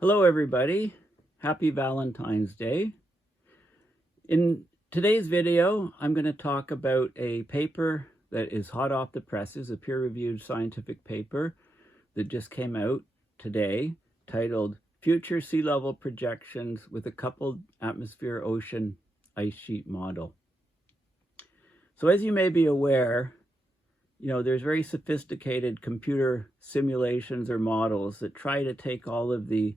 Hello everybody, happy Valentine's Day. In today's video, I'm going to talk about a paper that is hot off the presses, a peer-reviewed scientific paper that just came out today titled Future Sea Level Projections with a Coupled Atmosphere Ocean Ice Sheet Model. So as you may be aware, there's very sophisticated computer simulations or models that try to take all of the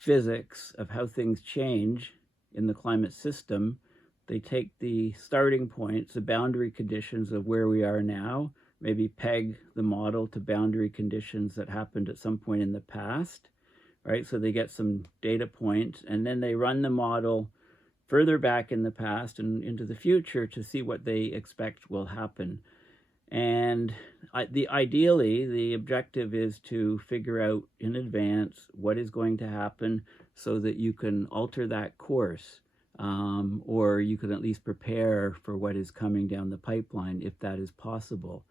physics of how things change in the climate system. They take the starting points, the boundary conditions of where we are now, maybe peg the model to boundary conditions that happened at some point in the past, right? So they get some data points, and then they run the model further back in the past and into the future to see what they expect will happen. And ideally, the objective is to figure out in advance what is going to happen so that you can alter that course, or you can at least prepare for what is coming down the pipeline if that is possible.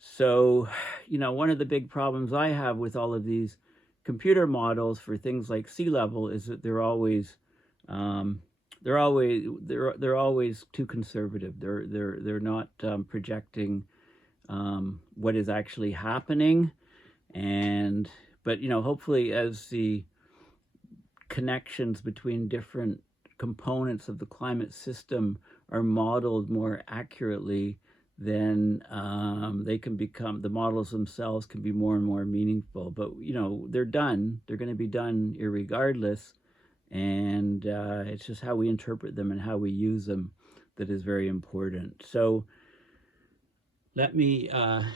So, one of the big problems I have with all of these computer models for things like sea level is that they're always too conservative. They're not projecting what is actually happening, but hopefully as the connections between different components of the climate system are modeled more accurately, then the models themselves can be more and more meaningful. But they're going to be done irregardless. And it's just how we interpret them and how we use them that is very important. So let me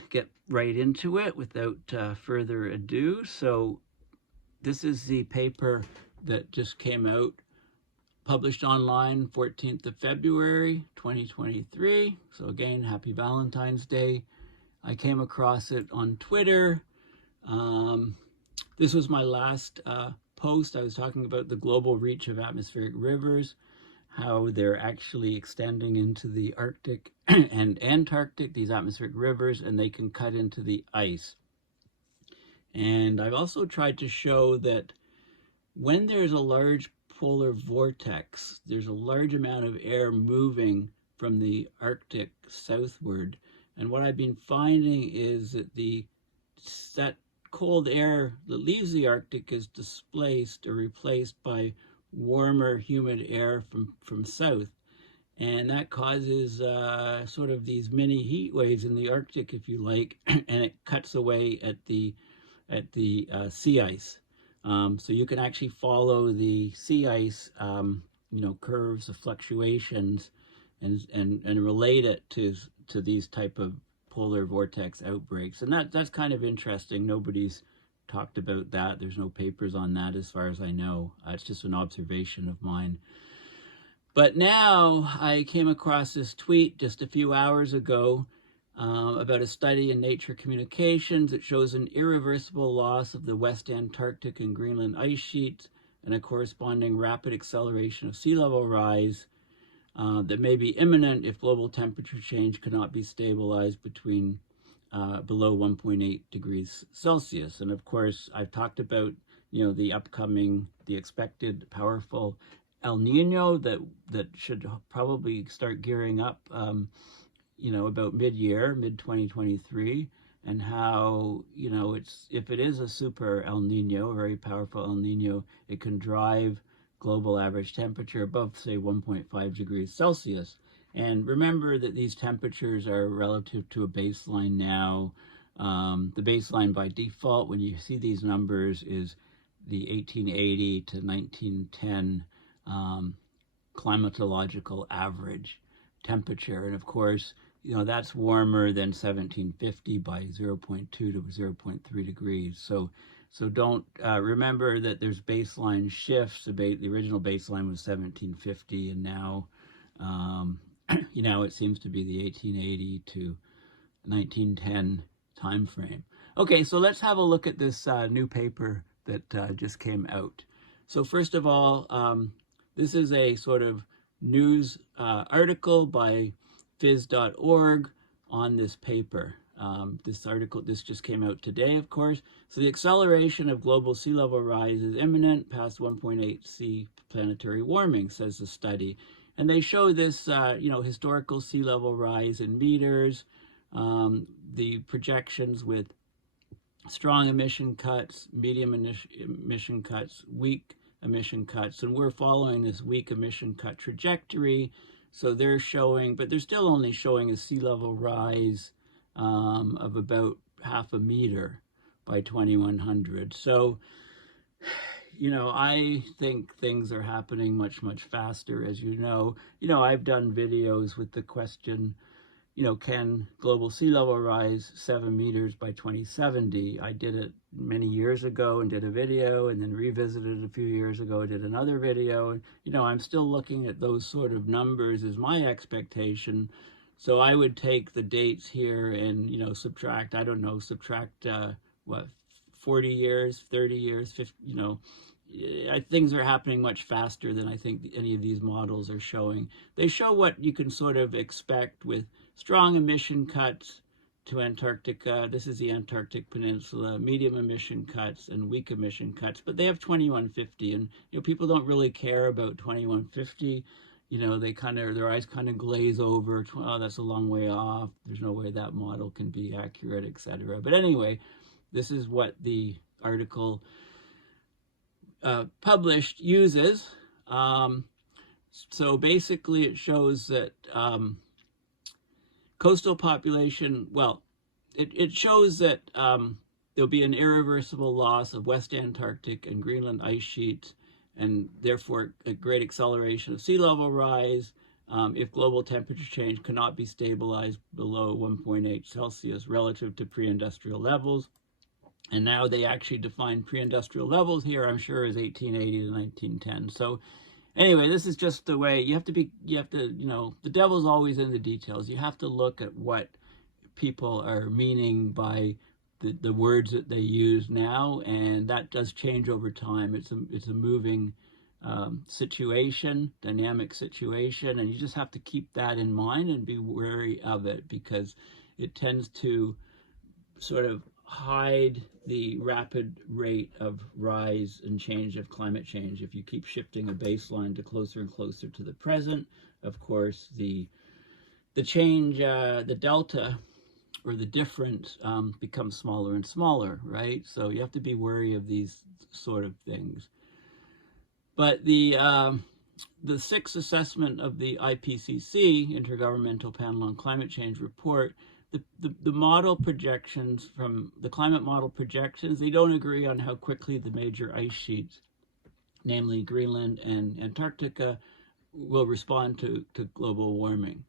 get right into it without further ado. So this is the paper that just came out, published online 14th of February 2023. So again, happy Valentine's Day. I came across it on Twitter. This was my last post. I was talking about the global reach of atmospheric rivers, how they're actually extending into the Arctic and Antarctic, these atmospheric rivers, and they can cut into the ice. And I've also tried to show that when there's a large polar vortex, there's a large amount of air moving from the Arctic southward. And what I've been finding is that that cold air that leaves the Arctic is displaced or replaced by warmer, humid air from south. And that causes sort of these mini heat waves in the Arctic, if you like, and it cuts away at the sea ice. So you can actually follow the sea ice, curves of fluctuations and relate it to these type of polar vortex outbreaks. And that's kind of interesting. Nobody's talked about that. There's no papers on that as far as I know. It's just an observation of mine. But now I came across this tweet just a few hours ago about a study in Nature Communications that shows an irreversible loss of the West Antarctic and Greenland ice sheets and a corresponding rapid acceleration of sea level rise that may be imminent if global temperature change cannot be stabilized between below 1.8 degrees Celsius. And of course, I've talked about the expected powerful El Nino that should probably start gearing up about mid-2023, and how if it is a super El Nino, a very powerful El Nino, it can drive global average temperature above, say, 1.5 degrees Celsius. And remember that these temperatures are relative to a baseline now. The baseline by default, when you see these numbers, is the 1880 to 1910 climatological average temperature. And of course, that's warmer than 1750 by 0.2 to 0.3 degrees. So don't remember that there's baseline shifts. The original baseline was 1750, and now it seems to be the 1880 to 1910 time frame. Okay, so let's have a look at this new paper that just came out. So first of all, this is a sort of news article by phys.org on this paper. This just came out today, of course. So the acceleration of global sea level rise is imminent past 1.8 C planetary warming, says the study. And they show this, historical sea level rise in meters, the projections with strong emission cuts, medium emission cuts, weak emission cuts, and we're following this weak emission cut trajectory. So they're showing, but they're still only showing a sea level rise of about 0.5 meter by 2100. So, I think things are happening much, much faster, as you know. I've done videos with the question, can global sea level rise 7 meters by 2070? I did it many years ago and did a video, and then revisited it a few years ago, did another video. And, I'm still looking at those sort of numbers as my expectation. So I would take the dates here and, subtract, 40 years, 30 years, 50, things are happening much faster than I think any of these models are showing. They show what you can sort of expect with strong emission cuts to Antarctica. This is the Antarctic Peninsula, medium emission cuts and weak emission cuts, but they have 2150, and people don't really care about 2150. Their eyes kind of glaze over. Oh, that's a long way off. There's no way that model can be accurate, etc. But anyway, this is what the article published uses. So basically it shows that coastal population, it shows that there'll be an irreversible loss of West Antarctic and Greenland ice sheets, and therefore a great acceleration of sea level rise if global temperature change cannot be stabilized below 1.8 Celsius relative to pre-industrial levels. And now they actually define pre-industrial levels here, I'm sure, as 1880 to 1910. So anyway, this is just the way the devil's always in the details. You have to look at what people are meaning by the words that they use now, and that does change over time. It's a moving situation, dynamic situation, and you just have to keep that in mind and be wary of it, because it tends to sort of hide the rapid rate of rise and change of climate change. If you keep shifting a baseline to closer and closer to the present, of course, the change, the delta or the difference becomes smaller and smaller, right? So you have to be wary of these sort of things. But the sixth assessment of the IPCC, Intergovernmental Panel on Climate Change report, the model projections from the climate model projections, they don't agree on how quickly the major ice sheets, namely Greenland and Antarctica, will respond to global warming.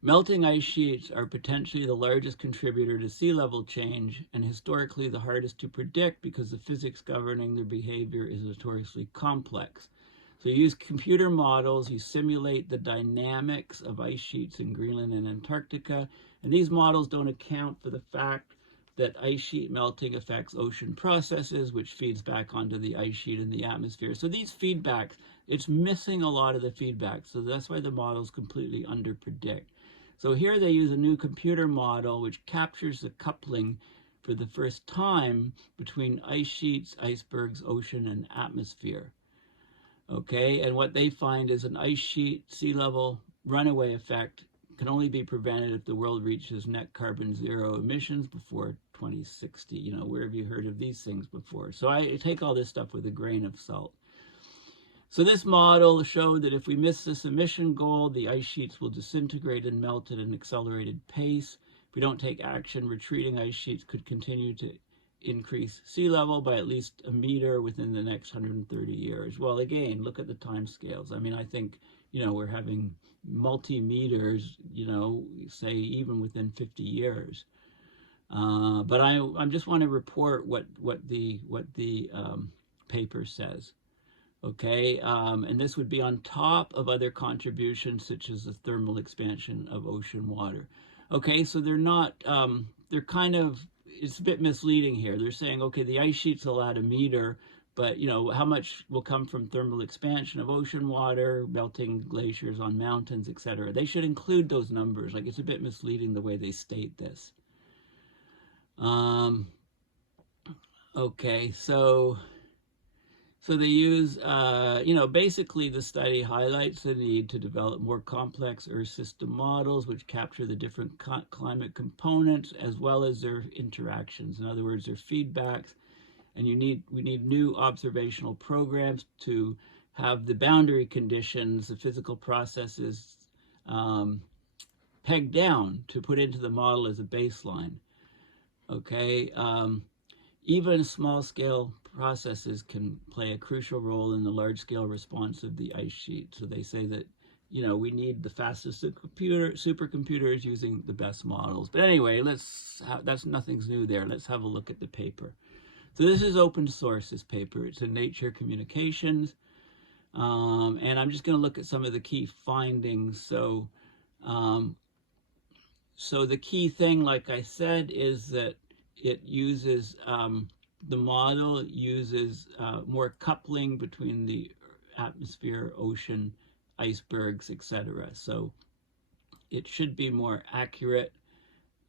Melting ice sheets are potentially the largest contributor to sea level change, and historically the hardest to predict because the physics governing their behavior is notoriously complex. So you use computer models, you simulate the dynamics of ice sheets in Greenland and Antarctica, and these models don't account for the fact that ice sheet melting affects ocean processes, which feeds back onto the ice sheet in the atmosphere. So these feedbacks, it's missing a lot of the feedback, so that's why the models completely underpredict. So here they use a new computer model which captures the coupling for the first time between ice sheets, icebergs, ocean, and atmosphere. Okay, and what they find is an ice sheet sea level runaway effect can only be prevented if the world reaches net carbon zero emissions before 2060. Where have you heard of these things before? So I take all this stuff with a grain of salt. So this model showed that if we miss this emission goal, the ice sheets will disintegrate and melt at an accelerated pace. If we don't take action, retreating ice sheets could continue to increase sea level by at least 1 meter within the next 130 years. Well, again, look at the time scales. I mean, I think, we're having multi-meters, say even within 50 years. But I just want to report what the paper says. Okay, and this would be on top of other contributions such as the thermal expansion of ocean water. Okay, so they're not, they're kind of, it's a bit misleading here. They're saying, okay, the ice sheets will add 1 meter, but how much will come from thermal expansion of ocean water, melting glaciers on mountains, etc. They should include those numbers. Like, it's a bit misleading the way they state this. Um, okay, so they use, basically the study highlights the need to develop more complex Earth system models which capture the different climate components as well as their interactions. In other words, their feedbacks. And we need new observational programs to have the boundary conditions, the physical processes pegged down to put into the model as a baseline. Okay. Even small-scale processes can play a crucial role in the large-scale response of the ice sheet. So they say that, we need the fastest supercomputers using the best models. But anyway, that's nothing's new there. Let's have a look at the paper. So this is open source, this paper. It's in Nature Communications. And I'm just going to look at some of the key findings. So the key thing, like I said, is that it uses, the model uses more coupling between the atmosphere, ocean, icebergs, etc. So it should be more accurate.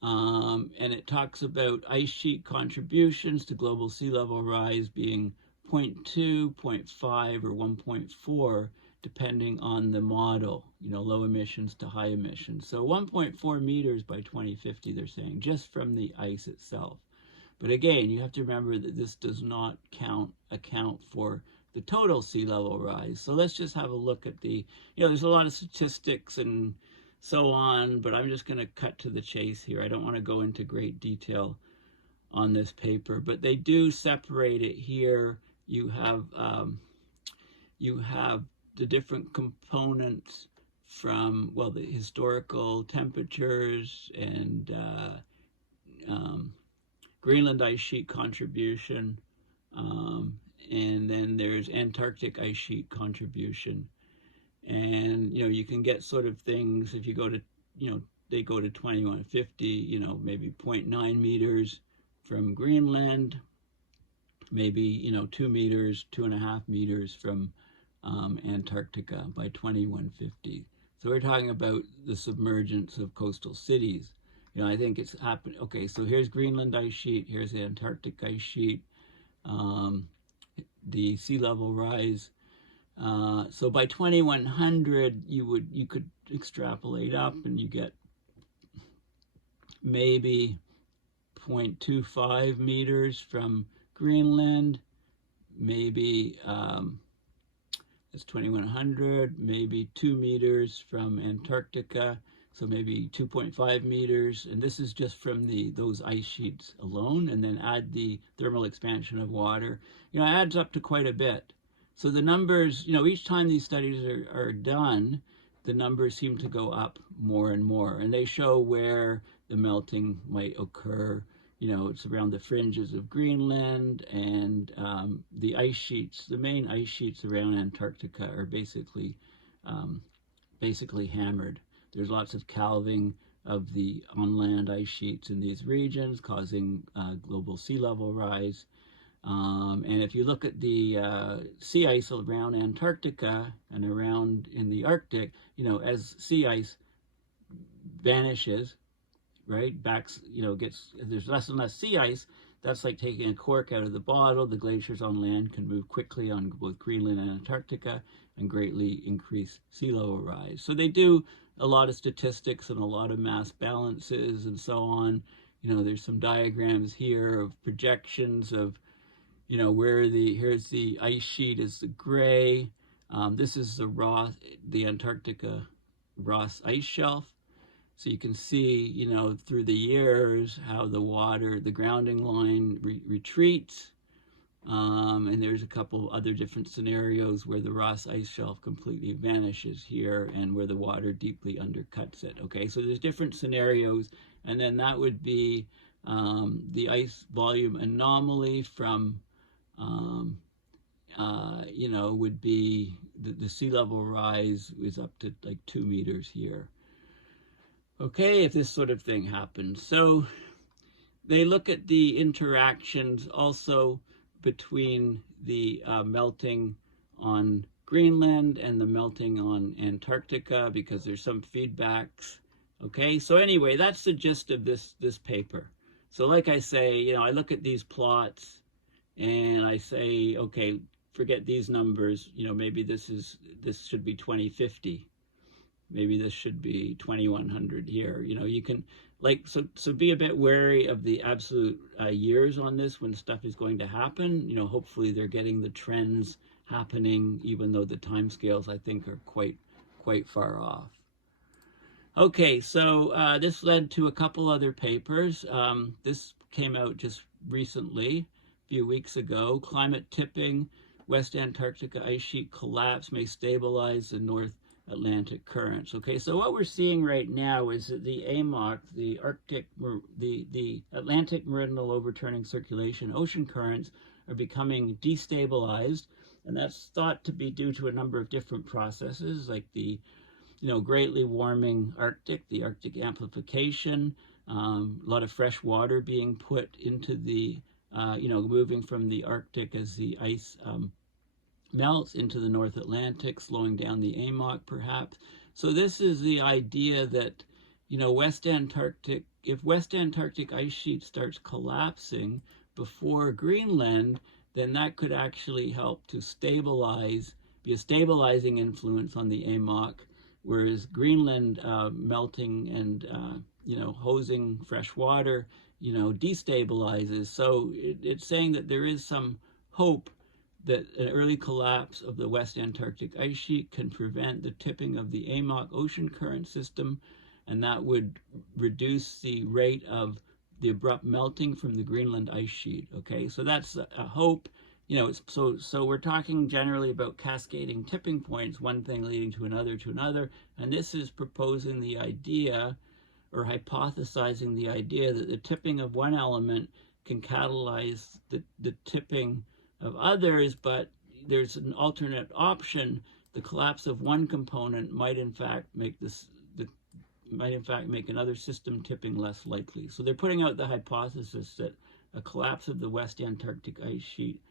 And it talks about ice sheet contributions to global sea level rise being 0.2, 0.5, or 1.4, depending on the model, low emissions to high emissions. So 1.4 meters by 2050, they're saying, just from the ice itself. But again, you have to remember that this does not account for the total sea level rise. So let's just have a look at the, there's a lot of statistics and so on, but I'm just going to cut to the chase here. I don't want to go into great detail on this paper, but they do separate it here. You have the different components from, well, the historical temperatures and Greenland ice sheet contribution, and then there's Antarctic ice sheet contribution. And, you can get sort of things if you go to, they go to 2150, maybe 0.9 meters from Greenland, maybe, 2 meters, 2.5 meters from Antarctica by 2150. So we're talking about the submergence of coastal cities. I think it's happened. Okay, so here's Greenland ice sheet, here's the Antarctic ice sheet, the sea level rise. So by 2100, you could extrapolate up, and you get maybe 0.25 meters from Greenland, maybe that's 2100, maybe 2 meters from Antarctica. So maybe 2.5 meters, and this is just from those ice sheets alone, and then add the thermal expansion of water. It adds up to quite a bit. So the numbers, each time these studies are done, the numbers seem to go up more and more, and they show where the melting might occur. It's around the fringes of Greenland, and the ice sheets, the main ice sheets around Antarctica are basically hammered. There's lots of calving of the on-land ice sheets in these regions, causing global sea level rise. And if you look at the sea ice around Antarctica and around in the Arctic, as sea ice vanishes, right, there's less and less sea ice. That's like taking a cork out of the bottle. The glaciers on land can move quickly on both Greenland and Antarctica and greatly increase sea level rise. So they do a lot of statistics and a lot of mass balances and so on. There's some diagrams here of projections of, here's the ice sheet is the gray. This is the Antarctica Ross ice shelf. So you can see, through the years how the grounding line retreats. And there's a couple other different scenarios where the Ross ice shelf completely vanishes here and where the water deeply undercuts it. Okay, so there's different scenarios, and then that would be the ice volume anomaly from, would be the sea level rise is up to like 2 meters here. Okay, if this sort of thing happens. So they look at the interactions also between the melting on Greenland and the melting on Antarctica, because there's some feedbacks. Okay, so anyway, that's the gist of this paper. So like I say, I look at these plots and I say, okay, forget these numbers. Maybe this should be 2050. Maybe this should be 2100 here. You can so be a bit wary of the absolute years on this when stuff is going to happen. Hopefully they're getting the trends happening, even though the timescales I think are quite far off. Okay, so this led to a couple other papers. This came out just recently, a few weeks ago. Climate tipping, West Antarctica ice sheet collapse may stabilize the North Atlantic currents. Okay, so what we're seeing right now is that the Amoc, the Atlantic meridional overturning circulation ocean currents are becoming destabilized, and that's thought to be due to a number of different processes, like the greatly warming Arctic, the Arctic amplification, a lot of fresh water being put into the, moving from the Arctic as the ice melts into the North Atlantic, slowing down the Amoc perhaps. So this is the idea that, if West Antarctic ice sheet starts collapsing before Greenland, then that could actually help to be a stabilizing influence on the Amoc, whereas Greenland melting and hosing fresh water destabilizes. So it's saying that there is some hope that an early collapse of the West Antarctic ice sheet can prevent the tipping of the Amoc ocean current system, and that would reduce the rate of the abrupt melting from the Greenland ice sheet. Okay, so that's a hope. So we're talking generally about cascading tipping points, one thing leading to another, and this is proposing the idea, or hypothesizing the idea, that the tipping of one element can catalyze the tipping of others, but there's an alternate option. The collapse of one component might in fact make another system tipping less likely. So they're putting out the hypothesis that a collapse of the West Antarctic ice sheet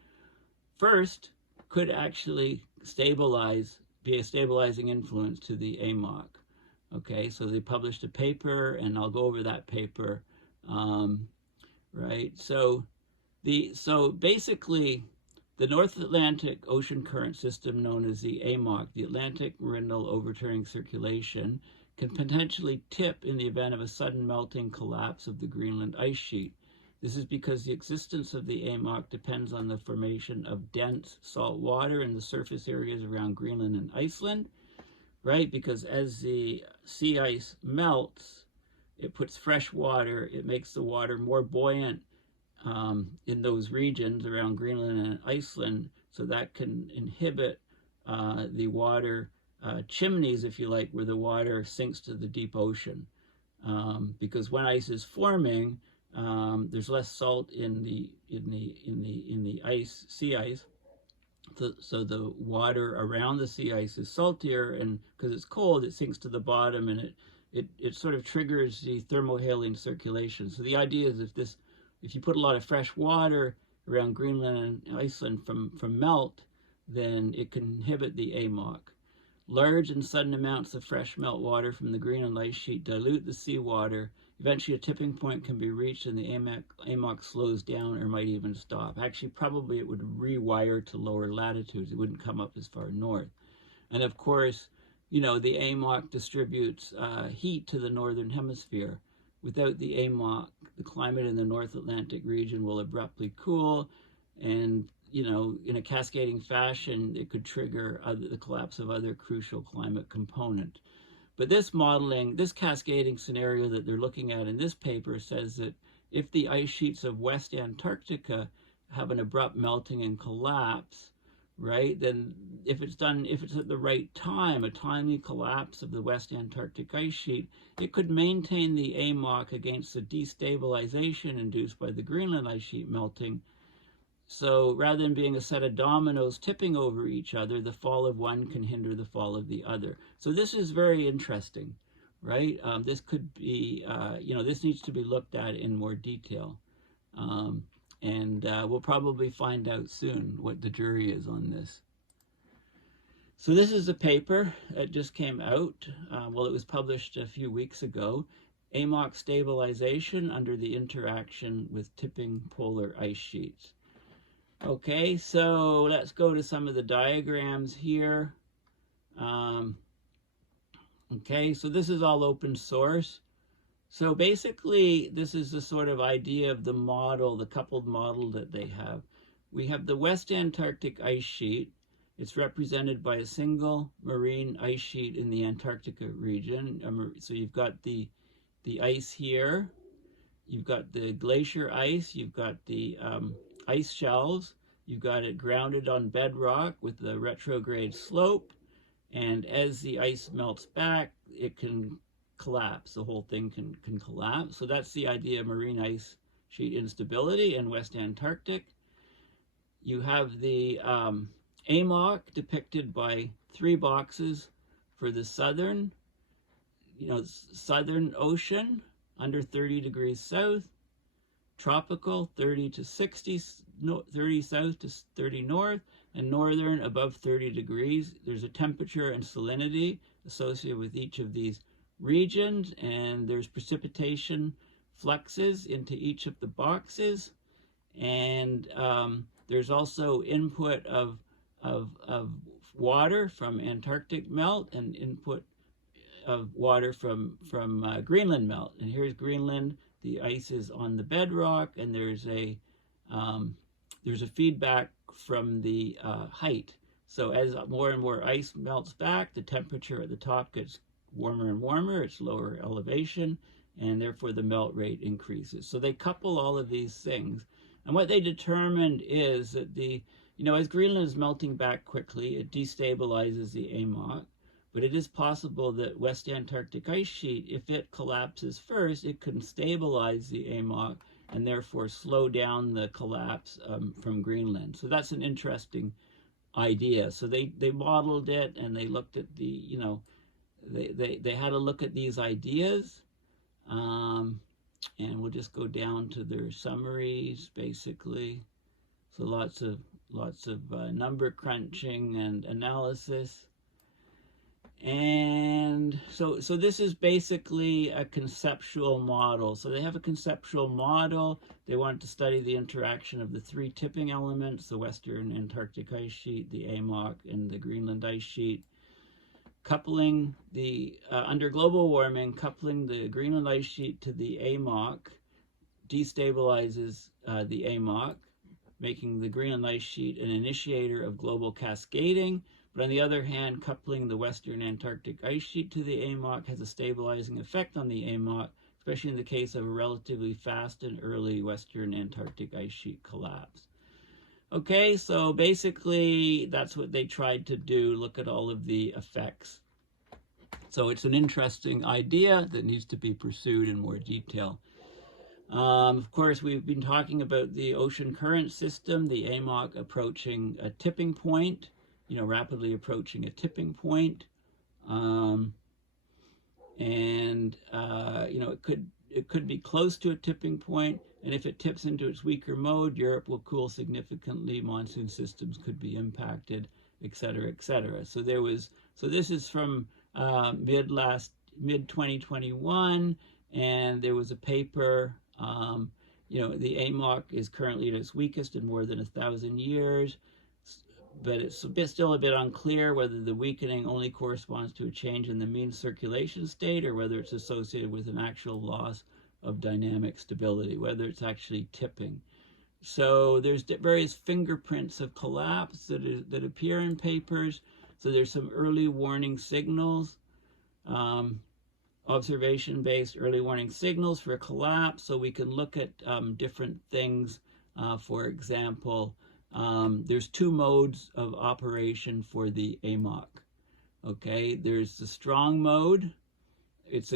first could actually be a stabilizing influence to the Amoc. Okay, so they published a paper, and I'll go over that paper. Right, so basically, the North Atlantic ocean current system, known as the Amoc, the Atlantic meridional overturning circulation, can potentially tip in the event of a sudden melting collapse of the Greenland ice sheet. This is because the existence of the Amoc depends on the formation of dense salt water in the surface areas around Greenland and Iceland, right? Because as the sea ice melts, it puts fresh water, it makes the water more buoyant in those regions around Greenland and Iceland, so that can inhibit the water chimneys, if you like, where the water sinks to the deep ocean. Because when ice is forming, there's less salt in the sea ice. So the water around the sea ice is saltier, and because it's cold, it sinks to the bottom, and it sort of triggers the thermohaline circulation. So the idea is if you put a lot of fresh water around Greenland and Iceland from melt, then it can inhibit the Amoc. Large and sudden amounts of fresh melt water from the Greenland ice sheet dilute the seawater. Eventually a tipping point can be reached and the Amoc slows down or might even stop. Actually, probably it would rewire to lower latitudes. It wouldn't come up as far north. And of course, the Amoc distributes heat to the northern hemisphere. Without the Amoc, the climate in the North Atlantic region will abruptly cool, and in a cascading fashion, it could trigger the collapse of other crucial climate components. But this cascading scenario that they're looking at in this paper says that if the ice sheets of West Antarctica have an abrupt melting and collapse, right, then if it's at the right time, a timely collapse of the West Antarctic ice sheet, it could maintain the Amoc against the destabilization induced by the Greenland ice sheet melting. So rather than being a set of dominoes tipping over each other, the fall of one can hinder the fall of the other. So this is very interesting, right? This could be, this needs to be looked at in more detail. And we'll probably find out soon what the jury is on this. So this is a paper that just came out. It was published a few weeks ago. Amoc stabilization under the interaction with tipping polar ice sheets. Okay, so let's go to some of the diagrams here. Okay, so this is all open source. So basically, this is the sort of idea of the model, the coupled model that they have. We have the West Antarctic ice sheet. It's represented by a single marine ice sheet in the Antarctica region. So you've got the ice here. You've got the glacier ice. You've got the ice shelves. You've got it grounded on bedrock with the retrograde slope. And as the ice melts back, it can collapse. The whole thing can collapse. So that's the idea of marine ice sheet instability in West Antarctic. You have the Amoc depicted by 3 boxes for the southern ocean under 30 degrees south, tropical 30 to 60, 30 south to 30 north, and northern above 30 degrees. There's a temperature and salinity associated with each of these regions, and there's precipitation fluxes into each of the boxes, and there's also input of water from Antarctic melt and input of water from Greenland melt. And here's Greenland. The ice is on the bedrock, and there's a feedback from the height. So as more and more ice melts back, the temperature at the top gets warmer and warmer. It's lower elevation, and therefore the melt rate increases. So they couple all of these things. And what they determined is that as Greenland is melting back quickly, it destabilizes the Amoc. But it is possible that West Antarctic ice sheet, if it collapses first, it can stabilize the Amoc and therefore slow down the collapse from Greenland. So that's an interesting idea. So they modeled it, and they looked at they had a look at these ideas. And we'll just go down to their summaries, basically. So lots of number crunching and analysis. And so this is basically a conceptual model. So they have a conceptual model. They wanted to study the interaction of the 3 tipping elements, the Western Antarctic ice sheet, the Amoc, and the Greenland ice sheet. Coupling under global warming, coupling the Greenland ice sheet to the Amoc destabilizes the Amoc, making the Greenland ice sheet an initiator of global cascading. But on the other hand, coupling the Western Antarctic ice sheet to the Amoc has a stabilizing effect on the Amoc, especially in the case of a relatively fast and early Western Antarctic ice sheet collapse. Okay, so basically that's what they tried to do, look at all of the effects. So it's an interesting idea that needs to be pursued in more detail. Of course, we've been talking about the ocean current system, the Amoc approaching a tipping point, rapidly approaching a tipping point. It could be close to a tipping point, and if it tips into its weaker mode, Europe will cool significantly, monsoon systems could be impacted, etc., etc. So this is from mid-2021, and there was a paper, the Amoc is currently at its weakest in more than 1,000 years, but it's still a bit unclear whether the weakening only corresponds to a change in the mean circulation state or whether it's associated with an actual loss of dynamic stability, whether it's actually tipping. So there's various fingerprints of collapse that appear in papers. So there's some early warning signals, observation-based early warning signals for a collapse. So we can look at different things. For example, there's 2 modes of operation for the Amoc. Okay, there's the strong mode. It's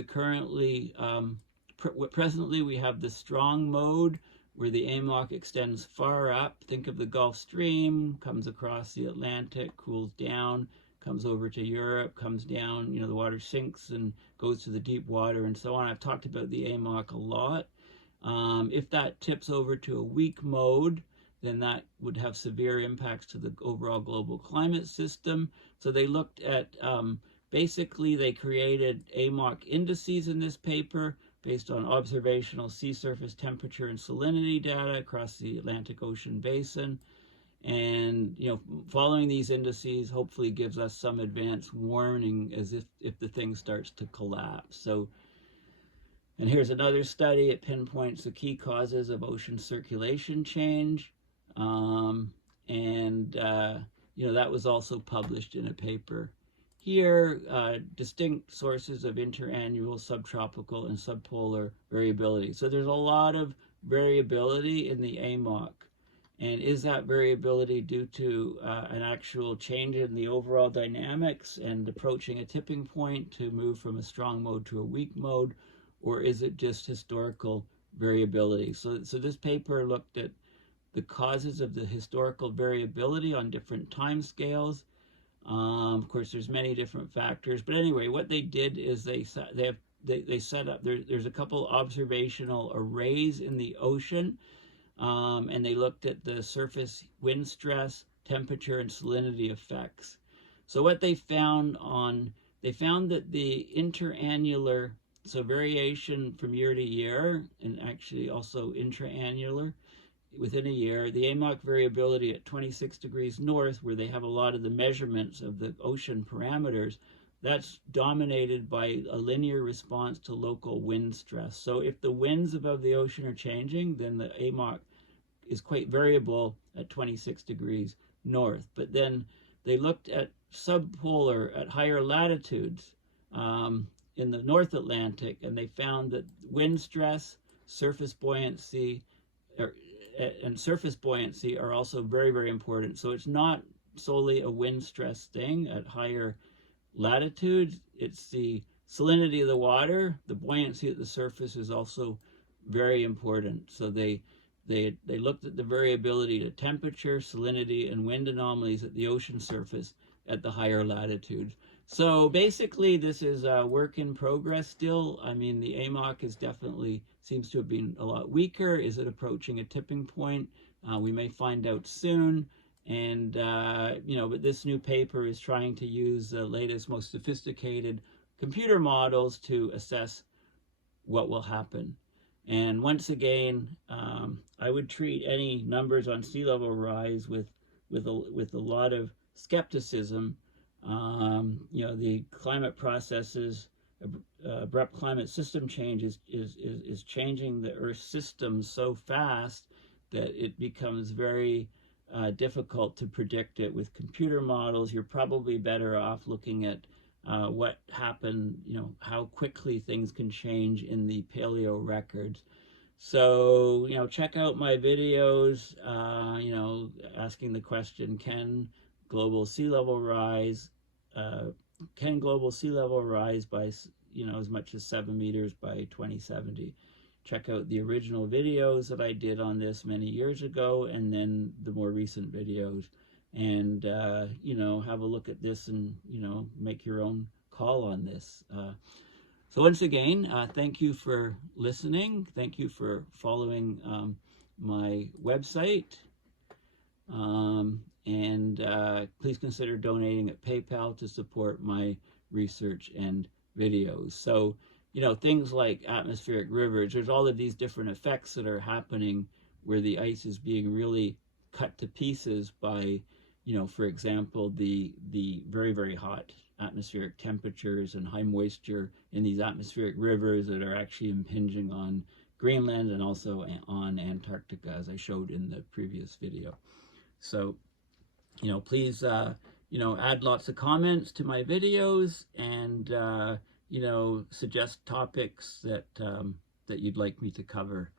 presently we have the strong mode where the Amoc extends far up. Think of the Gulf Stream, comes across the Atlantic, cools down, comes over to Europe, comes down, the water sinks and goes to the deep water and so on. I've talked about the Amoc a lot. If that tips over to a weak mode, then that would have severe impacts to the overall global climate system. So they looked at, basically they created Amoc indices in this paper based on observational sea surface temperature and salinity data across the Atlantic Ocean basin. And, following these indices hopefully gives us some advance warning as if the thing starts to collapse. So, and here's another study. It pinpoints the key causes of ocean circulation change. That was also published in a paper. Here, distinct sources of interannual, subtropical, and subpolar variability. So there's a lot of variability in the Amoc. And is that variability due to an actual change in the overall dynamics and approaching a tipping point to move from a strong mode to a weak mode? Or is it just historical variability? So this paper looked at the causes of the historical variability on different time scales. Of course, there's many different factors, but anyway, what they did is they set up, there's a couple observational arrays in the ocean, and they looked at the surface wind stress, temperature, and salinity effects. So what they found that the interannular, so variation from year to year, and actually also intraannular, within a year, the Amoc variability at 26 degrees north, where they have a lot of the measurements of the ocean parameters, that's dominated by a linear response to local wind stress. So if the winds above the ocean are changing, then the Amoc is quite variable at 26 degrees north. But then they looked at subpolar at higher latitudes in the North Atlantic, and they found that wind stress, surface buoyancy, and surface buoyancy are also very, very important. So it's not solely a wind stress thing at higher latitudes. It's the salinity of the water. The buoyancy at the surface is also very important. So they looked at the variability to temperature, salinity, and wind anomalies at the ocean surface at the higher latitudes. So basically, this is a work in progress still. I mean, the Amoc is definitely seems to have been a lot weaker. Is it approaching a tipping point? We may find out soon. And, but this new paper is trying to use the latest, most sophisticated computer models to assess what will happen. And once again, I would treat any numbers on sea level rise with a lot of skepticism. The climate processes, abrupt climate system change is changing the Earth system so fast that it becomes very difficult to predict it with computer models. You're probably better off looking at what happened, how quickly things can change in the paleo records. So, check out my videos, asking the question, can global sea level rise by, as much as 7 meters by 2070? Check out the original videos that I did on this many years ago, and then the more recent videos, and have a look at this and make your own call on this. So once again, thank you for listening. Thank you for following my website, and please consider donating at PayPal to support my research and videos. So things like atmospheric rivers, there's all of these different effects that are happening where the ice is being really cut to pieces by, for example, the very, very hot atmospheric temperatures and high moisture in these atmospheric rivers that are actually impinging on Greenland and also on Antarctica, as I showed in the previous video. So, please, add lots of comments to my videos, and, suggest topics that you'd like me to cover.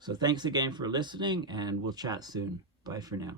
So thanks again for listening, and we'll chat soon. Bye for now.